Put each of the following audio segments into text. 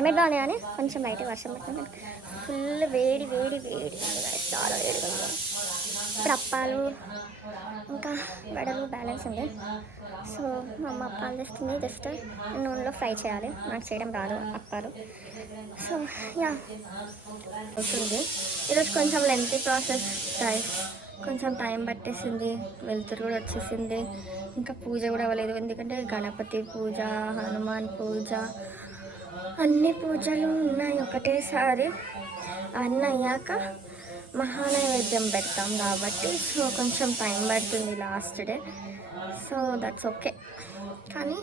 Climate బాగానే కానీ కొంచెం బయట వర్షం పడుతుంది. ఫుల్ వేడి వేడి వేడి చాలా వేడిగా ఉంది. ఇప్పుడు అప్పాలు ఇంకా వడలు బ్యాలెన్స్ ఉంది. సో మా అమ్మ అప్పాలు తెస్తుంది. జస్ట్ నూనెలో ఫ్రై చేయాలి. నాకు చేయడం రాదు అప్పాలు. సో యా అవుతుంది. ఈరోజు కొంచెం లెంతీ ప్రాసెస్ గైస్. కొంచెం టైం పట్టేసింది. వెలుతురు కూడా వచ్చేసింది. ఇంకా పూజ కూడా అవ్వలేదు. ఎందుకంటే గణపతి పూజ, హనుమాన్ పూజ, అన్ని పూజలు ఉన్నాయి ఒకటేసారి. అన్నీ అయ్యాక మహానైవేద్యం పెడతాం కాబట్టి సో కొంచెం టైం పడుతుంది last day. So that's okay. కానీ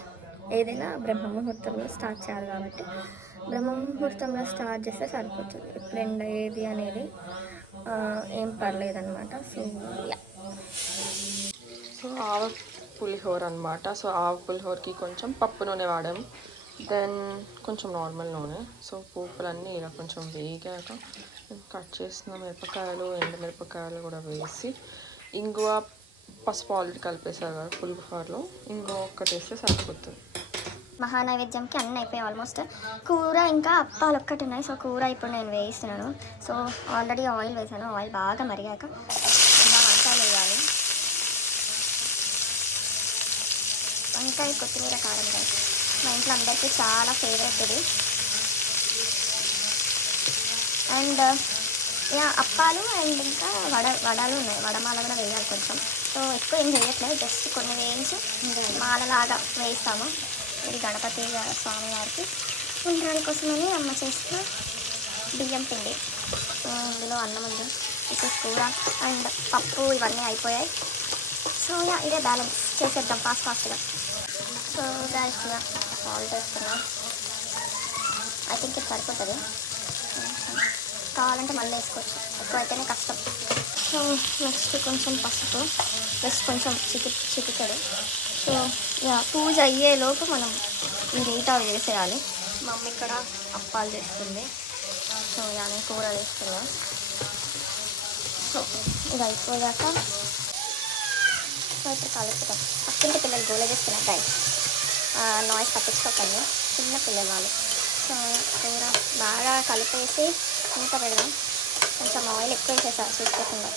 ఏదైనా బ్రహ్మ ముహూర్తంలో స్టార్ట్ చేయాలి కాబట్టి బ్రహ్మ ముహూర్తంలో స్టార్ట్ చేస్తే సరిపోతుంది. ఇప్పుడు ఎండ ఏది అనేది ఏం పర్లేదన్నమాట. సో ఆవ పులిహోర అనమాట. సో ఆవ పులిహోరకి కొంచెం పప్పు నూనె వాడాము, దెన్ కొంచెం నార్మల్ నూనె. సో పోపులన్నీ ఇలా కొంచెం వేగాక కట్ చేసిన మిరపకాయలు, ఎండుమిరపకాయలు కూడా వేసి ఇంగువ, పసుపు ఆల్రెడీ కలిపేసారు కదా పులిహోరలో, ఇంగువ ఒక్కటి వేస్తే సరిపోతుంది. మహానైవేద్యంకి అన్నీ అయిపోయాయి ఆల్మోస్ట్. కూర ఇంకా అప్పాలు ఒక్కటి ఉన్నాయి. సో కూర ఇప్పుడు నేను వేయిస్తున్నాను. సో ఆల్రెడీ ఆయిల్ వేసాను. ఆయిల్ బాగా మరిగాక ఇలా వంకాయలు వేయాలి. వంకాయ కొత్తిమీర కారం కాదు, మా ఇంట్లో అందరికీ చాలా ఫేవరెట్ ఇది. అండ్ అప్పాలు అండ్ ఇంకా వడలు ఉన్నాయి. వడమాల కూడా వేయాలి కొంచెం. సో ఎక్కువ ఏం చేయట్లేదు, జస్ట్ కొన్ని వేయించి మాలలాగా వేయిస్తాము. ఇది గణపతి స్వామి వారికి ఉండ్రాల కోసమని అమ్మ చేసిన బియ్యం పిండి. ఇందులో అన్నం ఉంది, ఇది కూర అండ్ పప్పు ఇవన్నీ అయిపోయాయి. సో ఇదే బ్యాలెన్స్ చేసేద్దాం ఫాస్ట్గా. సో గైస్ సాల్ట్ వేస్తున్నా. ఐ థింక్ ఇది సరిపోతుంది. కావాలంటే మళ్ళీ వేసుకోవచ్చు, ఎక్కువైతేనే కష్టం. సో నెక్స్ట్ కొంచెం పసుపు, జస్ట్ కొంచెం చిటికెడు. సో పూజ అయ్యేలోపు మనం ఈ మిగతా వేసేయాలి. మా మమ్మీ ఇక్కడ అప్పాలు చేస్తుంది. సో నేను కూర వేస్తున్నా. సో ఇది అయిపోయాక సో ఇప్పుడు కలుపుతాం. పక్కింటి పిల్లలు గోల చేస్తున్నారు గైస్, నాయిస్ పట్టించుకోకండి, చిన్న పిల్లలు వాళ్ళు. సో కూర బాగా కలిపేసి మూత పెడదాం. కొంచెం ఆయిల్ ఎక్కువ వేసేసారు చూసుకోకుండా.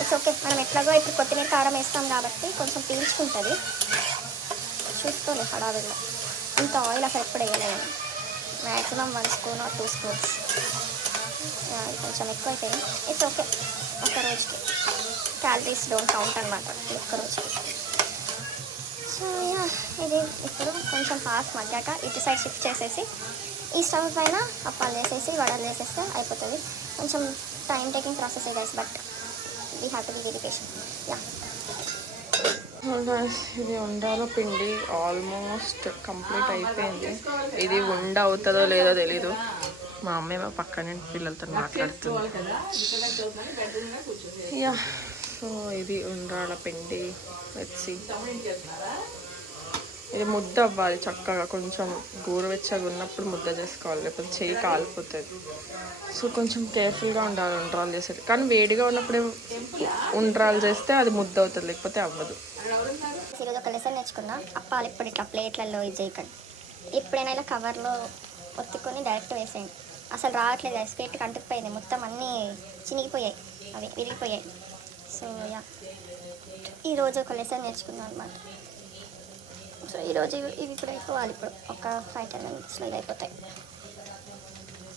ఇట్స్ ఓకే, మనం ఎట్లాగో ఇప్పుడు కొత్తిమీర కారం వేస్తాం కాబట్టి కొంచెం పీల్చుకుంటుంది. చూసుకోండి హడావిడిలో. ఇంత ఆయిల్ అసలు ఎప్పుడు వేయలేదు. Maximum 1 spoon or 2 spoons. ఇది కొంచెం ఎక్కువ అయిపోయింది. ఇట్స్ ఓకే, ఒక రోజుకి క్యాలరీస్ డోంట్ కౌంట్ అనమాట ఒక్క రోజుకి. సో ఇది ఇప్పుడు కొంచెం ఫాస్ట్ మగ్గాక ఇటు సైడ్ షిఫ్ట్ చేసేసి ఈ స్టవ్ పైన అప్పాలు వేసేసి వడలు వేసేస్తే అయిపోతుంది. కొంచెం time taking process guys, but we have to be very patient. ఇది ఉండాలో పిండి ఆల్మోస్ట్ కంప్లీట్ అయిపోయింది. ఇది ఉండ అవుతుందో లేదో తెలీదు. మా అమ్మాయి మా పక్కన పిల్లలతో మాట్లాడుతుంది. సో ఇది ఉండాల పిండి వచ్చి ఇది ముద్ద అవ్వాలి చక్కగా. కొంచెం గోరువెచ్చగా ఉన్నప్పుడు ముద్ద చేసుకోవాలి, లేకపోతే చేయి కాలిపోతుంది. సో కొంచెం కేర్ఫుల్గా ఉండాలి ఉండ్రాలు చేసేది. కానీ వేడిగా ఉన్నప్పుడే ఉండ్రాలు చేస్తే అది ముద్ద అవుతుంది, లేకపోతే అవ్వదు. ఈరోజు ఒక లెసన్ నేర్చుకున్నా. అప్పాలు ఇప్పుడు ఇట్లా ప్లేట్లలో ఇది చేయకండి. ఎప్పుడైనా ఇలా కవర్లో ఒత్తుకొని డైరెక్ట్ వేసేయండి. అసలు రావట్లేదు, స్పీట్కి అంటుకుపోయింది, మొత్తం అన్నీ చినిగిపోయాయి, అవి విరిగిపోయాయి. సో ఈరోజు ఒక లెసన్ నేర్చుకున్నాను అనమాట. సో ఈరోజు ఇవి ఇప్పుడు అయిపోవాలి. ఇప్పుడు ఒక 5-10 మినిట్స్లో ఇది అయిపోతాయి.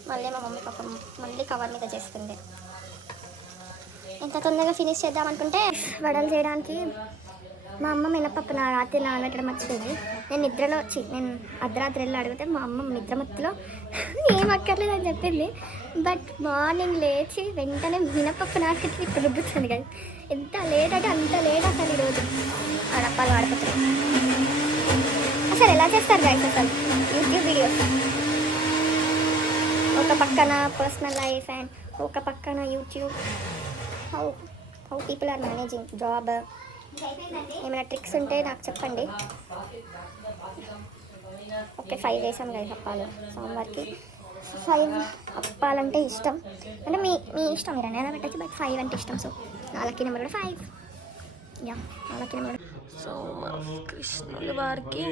మళ్ళీ మా మమ్మీ పాపం మళ్ళీ కవర్ మీద చేస్తుంది. ఎంత తొందరగా ఫినిష్ చేద్దాం అనుకుంటే వడలు చేయడానికి మా అమ్మ మినపప్పు రాత్రి నానబెట్టడం వచ్చింది. నేను అర్ధరాత్రి వెళ్ళి అడిగితే మా అమ్మ నిద్రమత్తులో ఏం అక్కర్లేదు అని చెప్పింది. బట్ మార్నింగ్ లేచి వెంటనే మినపప్పు నానబెట్టి ఇప్పుడు రుబ్బుతుంది కదా. ఎంత లేట్ అంటే అంత లేట్ అసలు ఈరోజు అడప్పాలు వాడిపోతాయి. అసలు ఎలా చేస్తారు గైస్ అసలు యూట్యూబ్ వీడియోస్? ఒక పక్కన పర్సనల్ లైఫ్ అండ్ ఒక పక్కన YouTube. How people are managing job. ఏమైనా ట్రిక్స్ ఉంటే నాకు చెప్పండి. ఓకే 5 వేసాం గైస్ అప్పాలు సోమవారికి. 5 అప్పాలంటే ఇష్టం, అంటే మీ ఇష్టం, మీరు అనేది పెట్టచ్చు. బట్ 5 అంటే ఇష్టం. సో నా లక్కీ నెంబర్ కూడా 5. నా లక్కీ నెంబర్. సో మా కృష్ణుల వారికి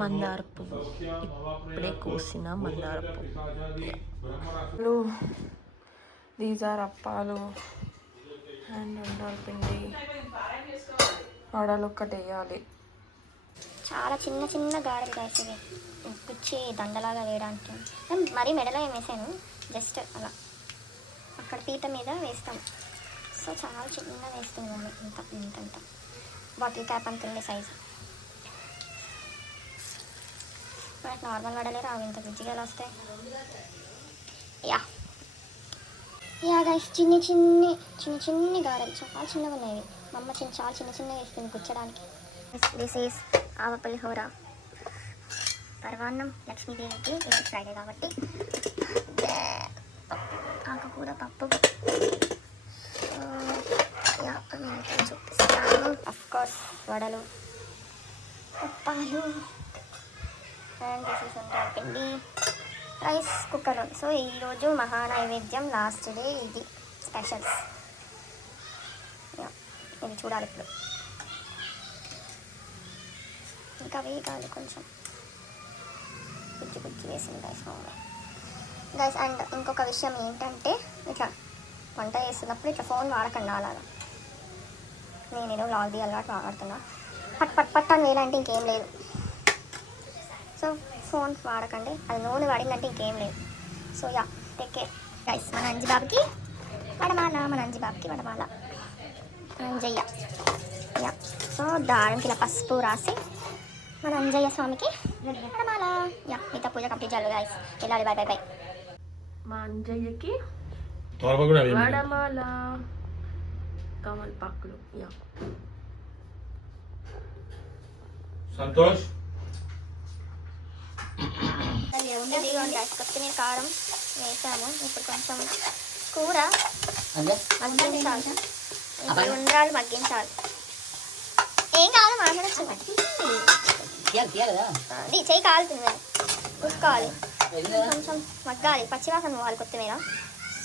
మందార పువ్వు, ఇప్పుడే కోసిన మందార పువ్వు. దీస్ ఆర్ అప్పాలు అండ్ ఉండాలి పిండి. వడలు ఒక్కటి వేయాలి. చాలా చిన్న చిన్న గారెలు గాయస్ ఇవి, గుచ్చి దండలాగా వేయడానికి. మరీ మెడలో ఏం వేసాను, జస్ట్ అలా అక్కడ పీట మీద వేస్తాం. సో చాలా చిన్నగా వేస్తుంది మమ్మీ, ఇంత బాటిల్ క్యాప్ అంతుంది సైజు. మనకు నార్మల్ వడలే రావు, ఇంత గుజ్జిగా ఎలా వస్తాయి. యా గైస్, చిన్ని గారెలు చాలా చిన్నగా ఉన్నాయి. మా అమ్మ చాలా చిన్నగా వేస్తుంది గుచ్చడానికి. దిస్ ఈస్ ఆవ పులిహోర పరమాన్నం లక్ష్మీదేవికి. ఇది ఫ్రైడే కాబట్టి ఆకుకూర పప్పు. చూపిస్తాను. అఫ్కోర్స్ వడలు, అప్పాలు అండ్ దిస్ ఈస్ ఉంటారు పిండి. Rice cooker. సో ఈరోజు మహానైవేద్యం లాస్ట్ డే, ఇది స్పెషల్స్. ఇది చూడాలి ఇప్పుడు. ఇంకా వేగాలి కొంచెం, గుజ్జి వేసింది గైస్. అండ్ ఇంకొక విషయం ఏంటంటే, ఇట్లా వంట చేస్తున్నప్పుడు ఇట్లా ఫోన్ వాడకండి. అలాగా నేను ఏదో లాగ్ అలవాటు వాడుతున్నా. పట్ అని వేయాలంటే ఇంకేం లేదు. సో ఫోన్ వాడకండి, అది నూనె వాడిందంటే ఇంకేం లేదు. So yeah, take care guys. మన అంజిబాబుకి వడమాల, అంజయ్య. యా, సో దానికి ఇలా పసుపు రాసి మన అంజయ్య స్వామికి వడమాల. యా, మిగతా పూజ కంప్లీట్ చేయాలి గైస్. వెళ్ళాలి. బై. మా అంజయ్యకి వడమాల, తమలపాకులు. యా, సంతోష్. కొత్తిమీర కారం వేసాము. ఇప్పుడు కొంచెం కూర మగ్గించాలి, ఉండ్రాలు మగ్గించాలి. ఏం కాదు, మాట్లాడచ్చు. చెయ్యి కాలుతుంది, ఉసుకోవాలి, కొంచెం మగ్గాలి, పచ్చివాసన పోవాలి కొత్తిమీర.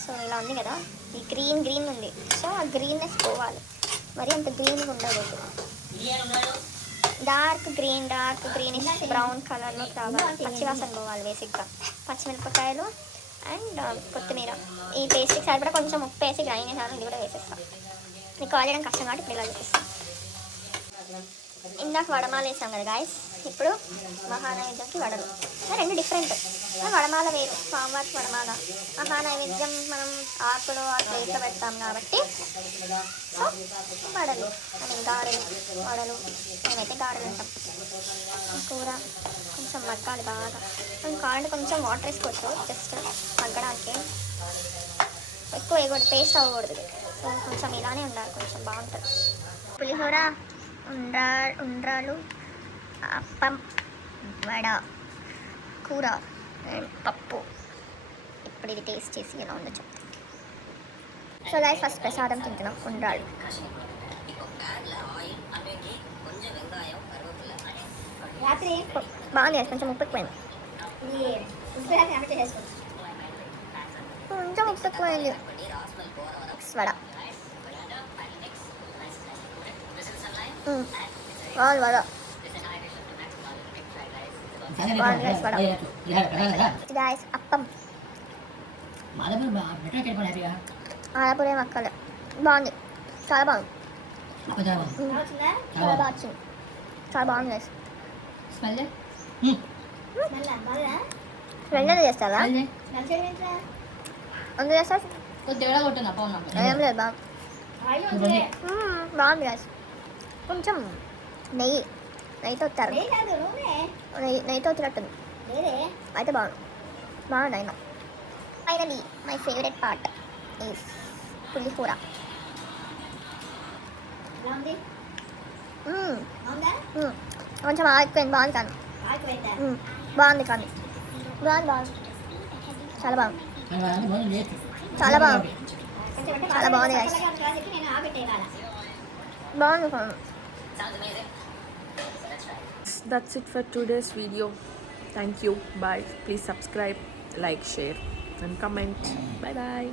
సో ఇలా ఉంది కదా, ఈ గ్రీన్ ఉంది. సో ఆ గ్రీన్నెస్ పోవాలి, మరి అంత గ్రీన్గా ఉండకూడదు. డార్క్ గ్రీనిష్ బ్రౌన్ కలర్లో రావాలి, పచ్చివాసన పోవాలి. బేసిక్గా పచ్చిమిరపకాయలు అండ్ కొత్తిమీర, ఈ పేస్ట్కి సరిపడా కొంచెం ఉప్పు వేసి గ్రైండ్ చేసాను. ఇది కూడా వేసేస్తాను, మీకు కాల్ చేయడం కష్టం కాబట్టి ఇప్పుడు ఇలా చూపిస్తాను. ఇందాక వడమాల వేసాం కదా గాయస్, ఇప్పుడు మహానైవేద్యంకి వడలు. రెండు డిఫరెంట్. వడమాల వేరు, స్వామివారికి వడమాల. మహానైవేద్యం మనం ఆకులు ఆ ప్లేట్లో పెడతాం కాబట్టి సో వడలు, గారెలు, వడలు. మేమైతే గారెలు అంటాం. కూర కొంచెం మగ్గాలి బాగా. మనం కావాలంటే కొంచెం వాటర్ వేసుకోవచ్చు, జస్ట్ మగ్గడానికి. ఎక్కువ వేయకూడదు, పేస్ట్ అవ్వకూడదు. సో కొంచెం ఇలానే ఉండాలి, కొంచెం బాగుంటుంది. పులిహోర, ఉండ్రాలు, అప్పం, వడ, కూర అండ్ పప్పు. ఇప్పుడు ఇది టేస్ట్ చేసి ఎలా ఉందో చెప్తాను. సో లైఫ్ ఫస్ట్ ప్రసాదం తింటున్నాం, ఉండ్రాలు. రాత్రి బాగుంది, కొంచెం ఉప్పు ఎక్కువైంది. కొంచెం ఉప్పు ఎక్కువైంది. వడ బాగుంది, వడ గాయస్. అప్పం ఆలపూరే మక్కలు బాగుంది, చాలా బాగుంది. చాలా బాగా వచ్చింది, చాలా బాగుంది గైస్. వెంటనే చేస్తావా? అందులో చేస్తా ఏం లేదు, బాగుంది గైస్. కొంచెం నెయ్యితో వచ్చారు, నెయ్యితో వచ్చినట్టుంది అయితే బాగుంది అయినా. Finally my favourite part is pulihora. కొంచెం ఆగిపోయింది, బాగుంది కానీ బాగుంది చాలా బాగుంది, చాలా బాగుంది That's it for today's video. Thank you. Bye. Please subscribe, like, share and comment. Bye bye.